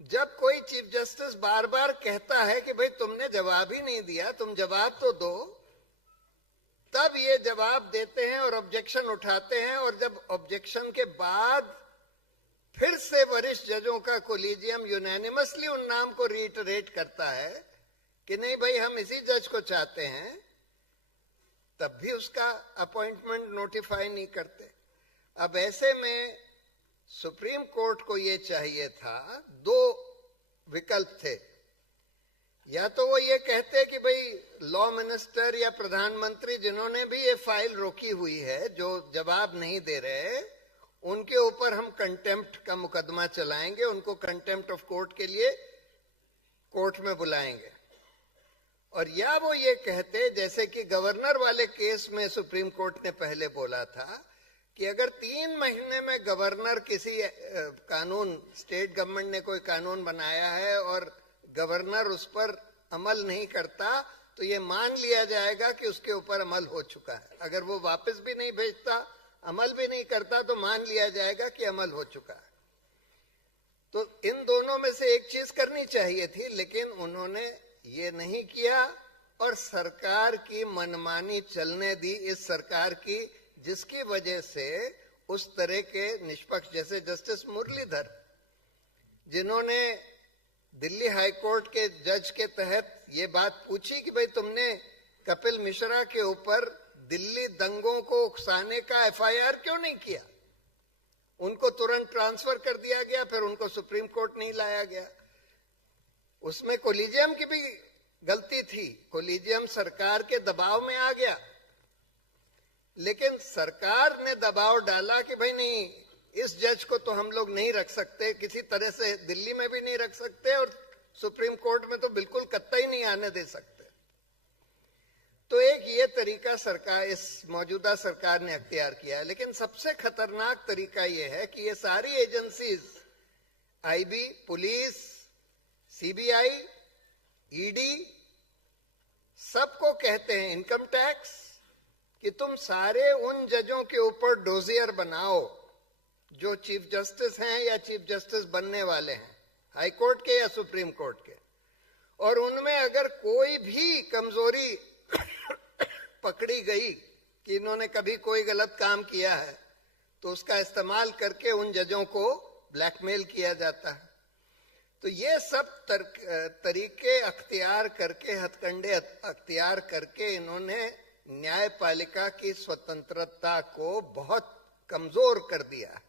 जब कोई chief justice बार बार कहता है कि भाई तुमने जवाब ही नहीं दिया, तुम जवाब तो दो, तब ये जवाब देते हैं और ऑब्जेक्शन उठाते हैं। और जब ऑब्जेक्शन के बाद फिर से वरिष्ठ जजों का कोलिजियम यूनानिमसली उन नाम को रीइटरेट करता है कि नहीं भाई हम इसी जज को चाहते हैं, तब भी उसका अपॉइंटमेंट नोटिफाई नहीं करते। अब ऐसे में सुप्रीम कोर्ट को यह चाहिए था, दो विकल्प थे, या तो वो ये कहते कि भाई लॉ मिनिस्टर या प्रधानमंत्री जिन्होंने भी ये फाइल रोकी हुई है, जो जवाब नहीं दे रहे, उनके ऊपर हम कंटेम्प्ट का मुकदमा चलाएंगे, उनको कंटेम्प्ट ऑफ कोर्ट के लिए कोर्ट में बुलाएंगे। और या वो ये कहते, जैसे कि गवर्नर वाले केस में सुप्रीम कोर्ट ने पहले बोला था कि अगर 3 महीने में गवर्नर किसी कानून, स्टेट गवर्नमेंट ने कोई कानून बनाया है और गवर्नर उस पर अमल नहीं करता, तो ये मान लिया जाएगा कि उसके ऊपर अमल हो चुका है। अगर वो वापस भी नहीं भेजता, अमल भी नहीं करता, तो मान लिया जाएगा कि अमल हो चुका है। तो इन दोनों में से एक चीज करनी चाहिए थी, लेकिन उन्होंने ये नहीं किया और सरकार की मनमानी चलने दी, इस सरकार की, जिसकी वजह से उस तरह के निष्पक्ष, जैसे जस्टिस मुरलीधर, जिन्होंने दिल्ली हाईकोर्ट के जज के तहत ये बात पूछी कि भाई तुमने कपिल मिश्रा के ऊपर दिल्ली दंगों को उकसाने का एफआईआर क्यों नहीं किया, उनको तुरंत ट्रांसफर कर दिया गया, फिर उनको सुप्रीम कोर्ट नहीं लाया गया। उसमें कोलिजियम की भी गलती थी, कोलिजियम सरकार के दबाव में आ गया, लेकिन सरकार ने दबाव डाला कि भाई नहीं, इस जज को तो हम लोग नहीं रख सकते, किसी तरह से दिल्ली में भी नहीं रख सकते और सुप्रीम कोर्ट में तो बिल्कुल कतई नहीं आने दे सकते। तो एक ये तरीका सरकार, इस मौजूदा सरकार ने अख्तियार किया है। लेकिन सबसे खतरनाक तरीका ये है कि ये सारी agencies, IB, police, CBI, ED, सबको कहते हैं, इनकम टैक्स, कि तुम सारे उन जजों के ऊपर डोजियर बनाओ जो चीफ जस्टिस हैं या चीफ जस्टिस बनने वाले हैं, हाई कोर्ट के या सुप्रीम कोर्ट के, और उनमें अगर कोई भी कमजोरी पकड़ी गई कि इन्होंने कभी कोई गलत काम किया है, तो उसका इस्तेमाल करके उन जजों को ब्लैकमेल किया जाता है। तो ये सब तरीके अख्तियार करके, हथकंडे अख्तियार करके इन्होंने न्यायपालिका की स्वतंत्रता को बहुत कमजोर कर दिया है।